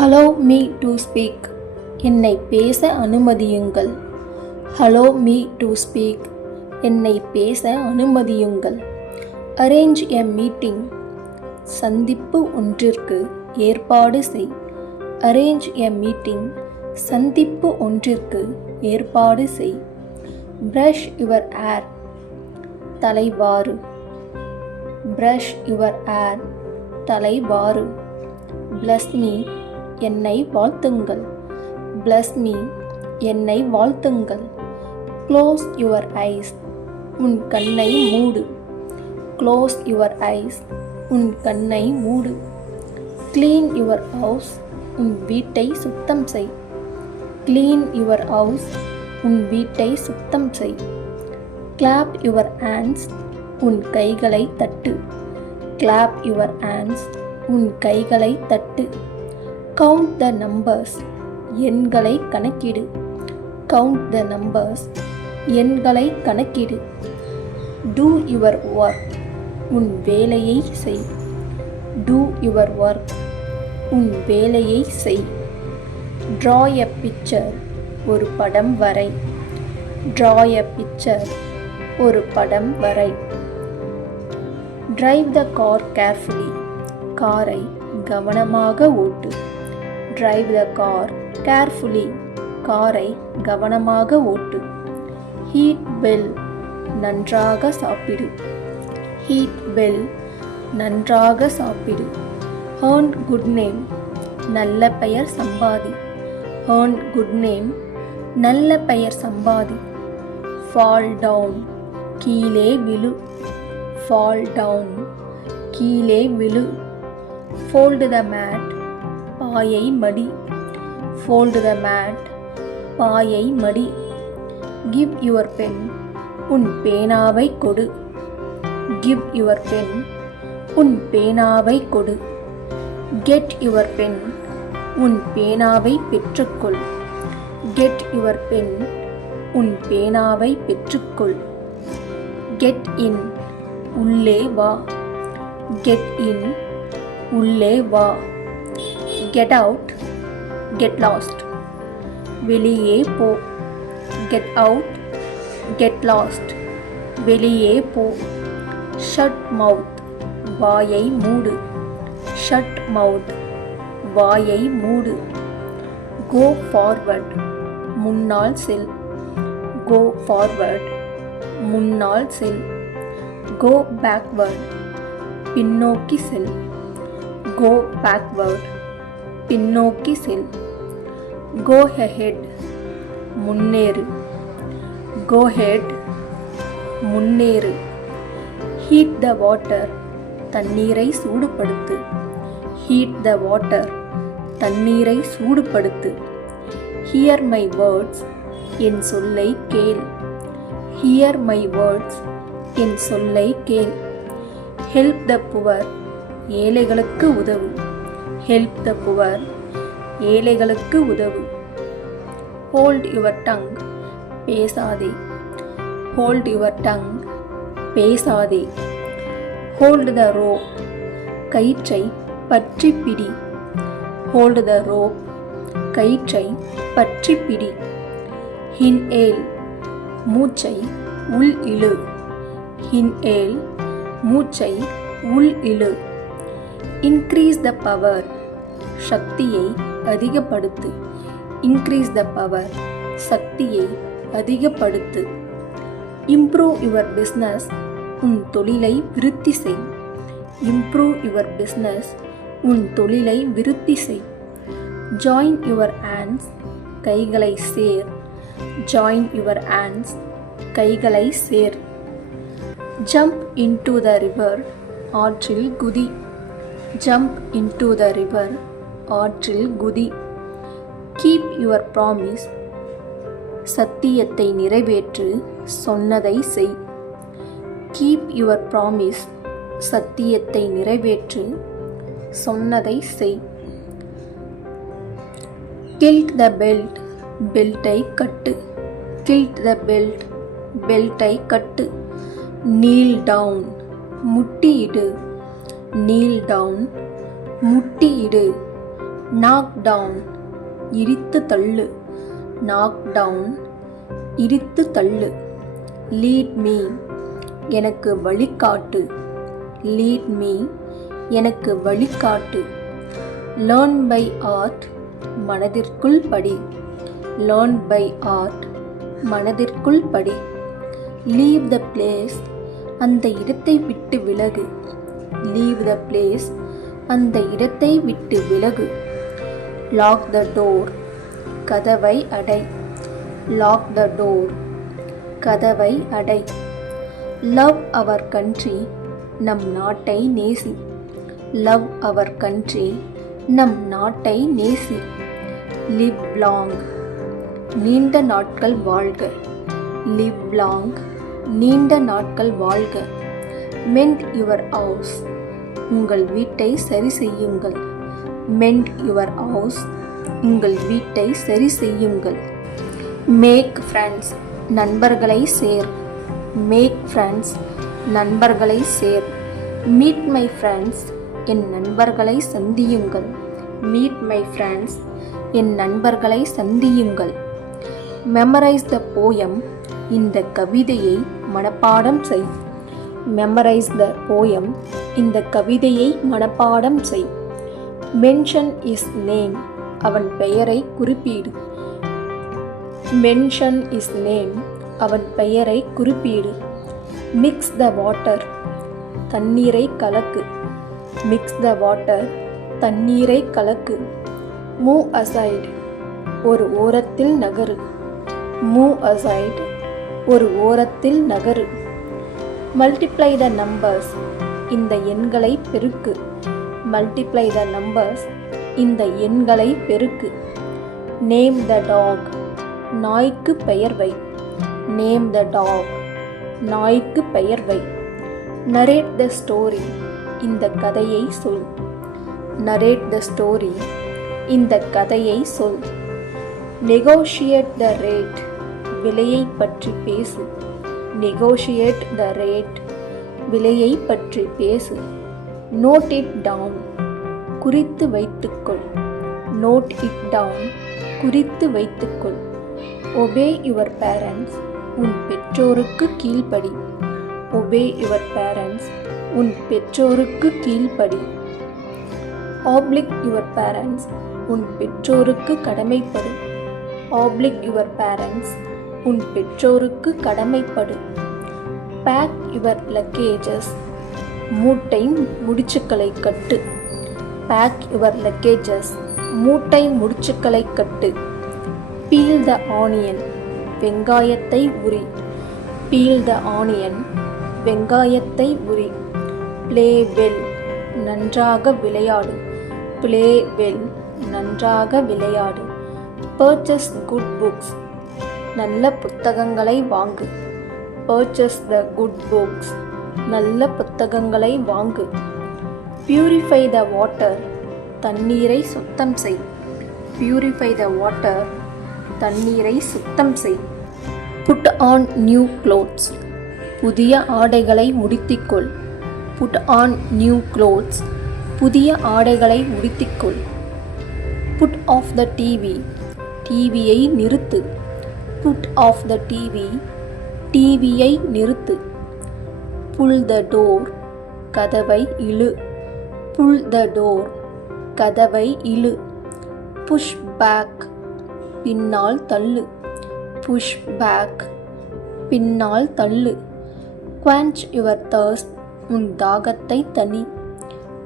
Allow me to speak. என்னை பேச அனுமதியுங்கள். Allow me to speak. என்னை பேச அனுமதியுங்கள். Arrange a meeting. சந்திப்பு ஒன்றிற்கு ஏற்பாடு செய். Arrange a meeting. சந்திப்பு ஒன்றிற்கு ஏற்பாடு செய். Brush your hair. தலைவாறு. Brush your hair. தலைவாறு. Bless me. என்னை வாழ்த்துங்கள். Bless me. என்னை வாழ்த்துங்கள். Close your eyes. உன் கண்ணை மூடு. Close your eyes. உன் கண்ணை மூடு. Clean your house. உன் வீட்டை சுத்தம் செய். Clean your house. உன் வீட்டை சுத்தம் செய். Clap your hands. உன் கைகளை தட்டு. Clap your hands. உன் கைகளை தட்டு. Count the numbers. எண்களை கணக்கிடு. Count the numbers. எண்களை கணக்கிடு. Do your work. உன் வேலையை செய். Do your work. உன் வேலையை செய். Draw a picture. ஒரு படம் வரை. Draw a picture. ஒரு படம் வரை. Drive the car carefully. காரை கவனமாக ஓட்டு. Drive the car carefully. காரை கவனமாக ஓட்டு. Eat well. நன்றாக சாப்பிடு. Eat well. நன்றாக சாப்பிடு. Earn good name. நல்ல பெயர் சம்பாதி. Earn good name. நல்ல பெயர் சம்பாதி. Fall down. கீழே விழு. Fall down. கீழே விழு. Fold the mat. பாயை மடி. Fold the mat. பாயை மடி. Give your pen. உன் பேனாவை கொடு. Give your pen. உன் பேனாவை கொடு. Get your pen. உன் பேனாவை பெற்றுக்கொள். Get your pen. உன் பேனாவை பெற்றுக்கொள். Get in. உள்ளே வா. Get in. உள்ளே வா. Get out. Get lost. வெளியே போ. Get out. Get lost. வெளியே போ. Shut mouth. வாயை மூடு. Shut mouth. வாயை மூடு. Go forward. முன்னால் செல். Go forward. முன்னால் செல். Go backward. பின்னோக்கி செல். Go backward. பின்னோக்கி செல். Go ahead. முன்னேறு. Go ahead. முன்னேறு. Heat the water. தண்ணீரை சூடுபடுத்து. Heat the water. தண்ணீரை சூடுபடுத்து. Hear my words. என் சொல்லை கேள். Hear my words. என் சொல்லை கேள். Help the poor. ஏழைகளுக்கு உதவு. Help the poor. ஏழைகளுக்கு உதவு. Hold your tongue. பேசாதே. Hold your tongue. பேசாதே. Hold the rope. கயிற்றை பற்றி பிடி. Hold the rope. கயிற்றை பற்றி பிடி. Inhale. மூச்சை உள் இழு. Inhale. மூச்சை உள் இழு. Increase the power. சக்தியை அதிகப்படுத்து. Increase the power. சக்தியை அதிகப்படுத்து. Improve your business. உன் தொழிலை விருத்தி செய். Improve your business. உன் தொழிலை விருத்தி செய். Join your hands. கைகளை சேர். Join your hands. கைகளை சேர். Jump into the river. ஆற்றில் குதி. Jump into the river. ஆற்றில் குதி. Keep your promise. சத்தியத்தை நிறைவேற்று. சொன்னதை செய். Keep your promise. சத்தியத்தை நிறைவேற்று. சொன்னதை செய். Tilt the belt. பெல்ட்டை கட்டு. Tilt the belt. பெல்ட்டை கட்டு. Kneel down. முட்டியிடு. kneel down, முட்டியிடு. knock down இடித்து தள்ளு, knock down இடித்து தள்ளு. lead me எனக்கு வழிகாட்டு, lead me எனக்கு வழிகாட்டு. learn by heart மனதிற்குள் படி, learn by heart மனதிற்குள் படி. leave the place அந்த இடத்தை விட்டு விலகு, leave the place அந்த இடத்தை விட்டு விலகு. lock the door கதவை அடை, lock the door கதவை அடை. love our country நம் நாட்டை நேசி, love our country நம் நாட்டை நேசி. live long நீண்ட நாட்கள் வாழ்க, live long நீண்ட நாட்கள் வாழ்க. mend your house உங்கள் வீட்டை சரி செய்யுங்கள், mend your house உங்கள் வீட்டை சரி செய்யுங்கள். make friends நண்பர்களை சேர், make friends நண்பர்களை சேர். meet my friends என் நண்பர்களை சந்தியுங்கள், meet my friends என் நண்பர்களை சந்தியுங்கள். memorize the poem இந்த கவிதையை மனப்பாடம் செய், memorize the poem இந்த கவிதையை மனப்பாடம் செய். mention his name அவன் பெயரை குறிப்பீடு, mention his name அவன் பெயரை குறிப்பீடு. mix the water தண்ணீரை கலக்கு, mix the water தண்ணீரை கலக்கு. move aside ஒரு ஓரத்தில் நகரு, move aside ஒரு ஓரத்தில் நகரு. multiply the numbers இந்த எண்களை பெருக்கு, multiply the numbers இந்த எண்களை பெருக்கு. name the dog நாய்க்கு பெயர் வை, name the dog நாய்க்கு பெயர் வை. narrate the story இந்த கதையை சொல், narrate the story இந்த கதையை சொல். negotiate the rate விலையை பற்றி பேசு, negotiate the rate விலையை பற்றி பேசு. note it down குறித்து வைத்துக்கொள், note it down குறித்து வைத்துக்கொள். obey your parents உன் பெற்றோருக்கு கீழ்ப்படி, obey your parents உன் பெற்றோருக்கு கீழ்ப்படி. oblige your parents உன் பெற்றோருக்கு கடமைப்படு, oblige your parents உன் பெற்றோருக்கு கடமைப்படு. pack your luggages மூட்டை முடிச்சுக்களை கட்டு, pack your luggages மூட்டை முடிச்சுக்களை கட்டு. peel the onion வெங்காயத்தை உரி, peel the onion வெங்காயத்தை உரி. play well நன்றாக விளையாடு, play well நன்றாக விளையாடு. purchase good books நல்ல புத்தகங்களை வாங்கு, purchase the good books நல்ல புத்தகங்களை வாங்கு. purify the water தண்ணீரை சுத்தம் செய், purify the water தண்ணீரை சுத்தம் செய். put on new clothes புதிய ஆடைகளை உடுத்திக்கொள், put on new clothes புதிய ஆடைகளை உடுத்திக்கொள். put off the TV டிவியை நிறுத்து, put off the TV டிவியை நிறுத்து. pull the door கதவை இழு, pull the door கதவை இழு. push back பின்னால் தள்ளு, push back பின்னால் தள்ளு. quench your thirst உன் தாகத்தை தணி,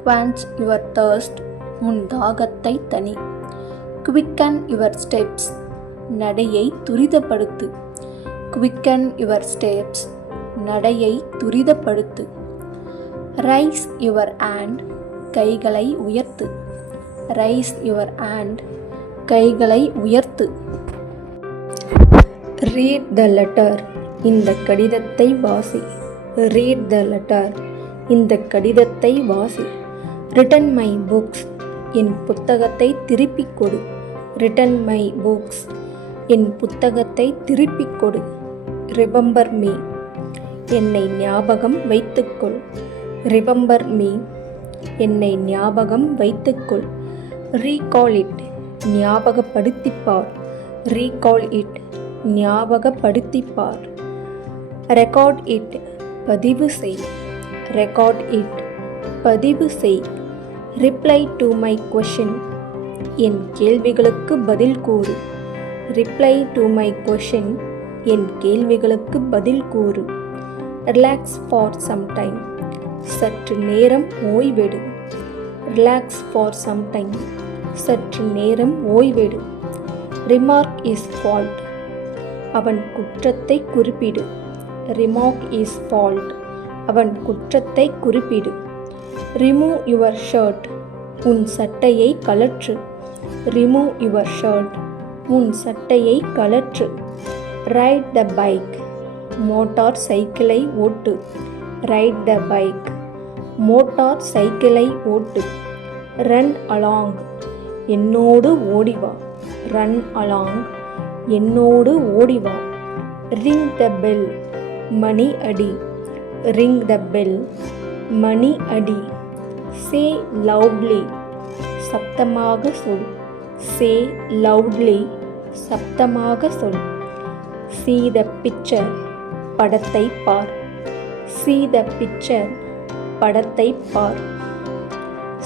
quench your thirst உன் தாகத்தை தணி. quicken your steps நடையை துரிதப்படுத்து, quicken your steps நடையை துரிதப்படுத்து. raise your hand கைகளை உயர்த்து, raise your hand கைகளை உயர்த்து. read the letter இந்த கடிதத்தை வாசி, read the letter இந்த கடிதத்தை வாசி. return my books என் புத்தகத்தை திருப்பிக் கொடு, return my books என் புத்தகத்தை திருப்பிக் கொடு. remember me என்னை ஞாபகம் வைத்துக்கொள், remember me என்னை ஞாபகம் வைத்துக்கொள். ரீகால் இட் ஞாபகப்படுத்திப்பார். ரீகால் இட் ஞாபகப்படுத்திப்பார். ரெக்கார்ட் இட் பதிவு செய். ரெக்கார்ட் இட் பதிவு செய். ரிப்ளை டு மை கொஷின் என் கேள்விகளுக்கு பதில் கூறு. ரிப்ளை டு மை கொஷின் என் கேள்விகளுக்கு பதில் கூறு. ரிலாக்ஸ் ஃபார் சம் டைம் சற்று நேரம் ஓய்வெடு. ரிலாக்ஸ் ஃபார் சம் டைம் சற்று நேரம் ஓய்வெடு. ரிமார்க் இஸ் ஃபால்ட் அவன் குற்றத்தை குறிப்பிடு. ரிமார்க் இஸ் ஃபால்ட் அவன் குற்றத்தை குறிப்பிடு. ரிமூவ் யுவர் ஷர்ட் உன் சட்டையை கழற்று. ரிமூவ் யுவர் ஷர்ட் உன் சட்டையை கழற்று. ரைட் த பைக் மோட்டார் சைக்கிளை ஓட்டு. ரைட் த பைக் மோட்டார் சைக்கிளை ஓட்டு. ரன் அலாங் என்னோடு ஓடிவா. ரன் அலாங் என்னோடு ஓடிவா. ரிங் த பெல் மணி அடி. ரிங் த பெல் மணி அடி. சே லவுட்லி சப்தமாக சொல். சே லவுட்லி சப்தமாக சொல். See the picture படத்தை பார். See the picture படத்தை பார்.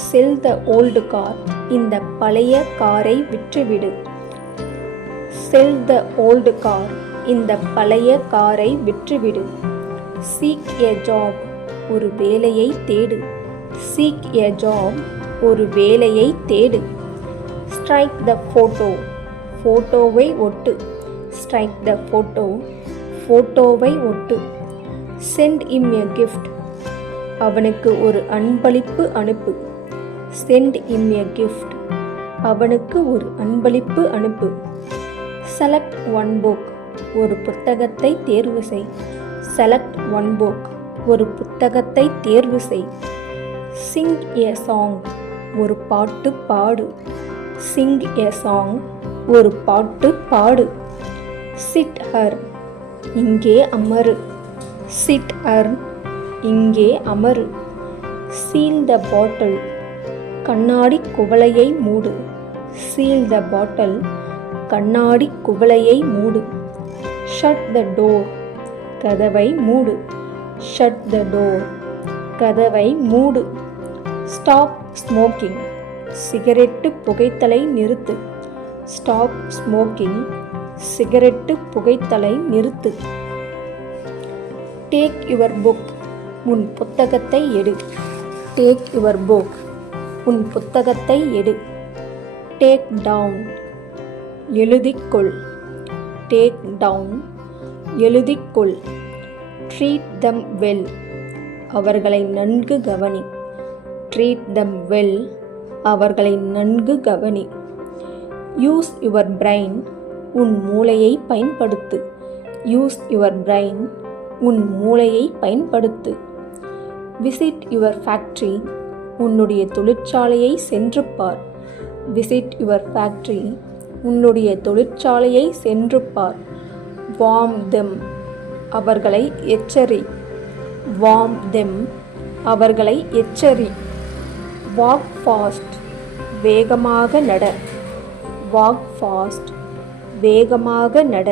Sell the old car இந்த பழைய காரை விற்றுவிடு. Sell the old car இந்த பழைய காரை விற்றுவிடு. Seek a job ஒரு வேலையை தேடு. Seek a job ஒரு வேலையை தேடு. Strike the photo போட்டோவை ஒட்டு. Strike the photo போட்டோவை ஒட்டு. Send him a gift அவனுக்கு ஒரு அன்பளிப்பு அனுப்பு. Send him a gift அவனுக்கு ஒரு அன்பளிப்பு அனுப்பு. Select one book ஒரு புத்தகத்தை தேர்வு செய். Select one book ஒரு புத்தகத்தை தேர்வு செய். Sing a song ஒரு பாட்டு பாடு. Sing a song ஒரு பாட்டு பாடு. Sit her இங்கே அமரு. Sit her இங்கே அமரு. Seal the bottle கண்ணாடி குவளையை மூடு. Seal the bottle கண்ணாடி குவளையை மூடு. Shut the door கதவை மூடு. Shut the door கதவை மூடு. Stop smoking சிகரெட்டு புகைத்தலை நிறுத்து. Stop smoking சிகரெட்டு புகைத்தலை நிறுத்து. Take your book உன் புத்தகத்தை எடு. Take your book உன் புத்தகத்தை எடு. Take down எழுதிக்கொள். Take down எழுதிக்கொள். Treat them well அவர்களை நன்கு கவனி. Treat them well அவர்களை நன்கு கவனி. Use your brain உன் மூளையை பயன்படுத்து. Use your brain உன் மூளையை பயன்படுத்து. Visit your factory உன்னுடைய தொழிற்சாலையை சென்று பார். Visit your factory உன்னுடைய தொழிற்சாலையை சென்று பார். Warn them அவர்களை எச்சரி. Warn them அவர்களை எச்சரி. Walk fast வேகமாக நட. Walk fast வேகமாக நட.